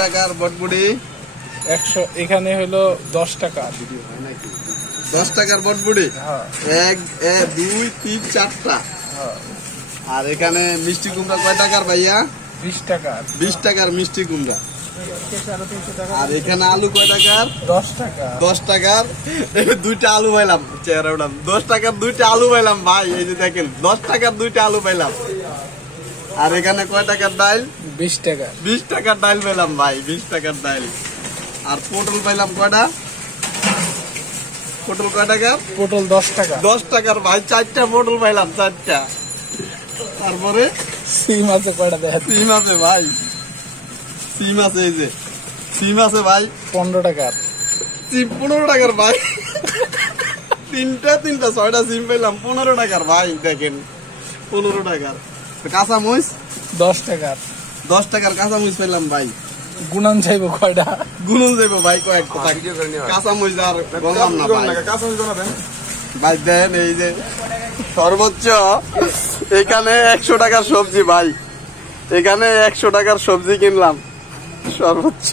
টাকার বটবুড়ি? 100 এখানে হলো 10 টাকা। 10 টাকার বটবুড়ি? 1 2 3 4টা। আর এখানে মিষ্টি কুমড়া কয় টাকার ভাইয়া? 20 টাকা। 20 টাকার মিষ্টি কুমড়া। আর এখানে আলু কয় টাকার? 10 টাকা। 10 টাকার দুইটা আলু পাইলাম। চেহারা উঠাম। 10 টাকার দুইটা আলু পাইলাম ভাই, এই যে দেখেন 10 টাকার দুইটা আলু পাইলাম। আর এখানে কয় টাকার ডাল? 20 টাকা। 20 টাকার ডাল পাইলাম ভাই, 20 টাকার ডাল। আর পটল পাইলাম কয়টা? পটল কয় টাকার? পটল 10 টাকা। 10 টাকার ভাই, 4টা পটল পাইলাম, 4টা। তারপরে সিম আছে কয়টা দেখেন? সিম আছে ভাই, সিম আছে, এই যে সিম আছে ভাই 15 টাকা। সিম 15 টাকার ভাই, তিনটা 6টা সিম পেলাম 15 টাকার ভাই, দেখেন 15 টাকার। কাঁচা মরিচ 10 টাকা। 10 টাকার কাঁচা মরিচ পেলাম ভাই। গুণান যাইবো কয়টা? গুনুন যাইবো ভাই কয়েকটা। কাঁচা মরিচ আর গঙ্গাম না ভাই, ভাই দেন এই যে সর্বোচ্চ এখানে 100 টাকার সবজি ভাই, এখানে 100 টাকার সবজি কিনলাম সর্বোচ্চ।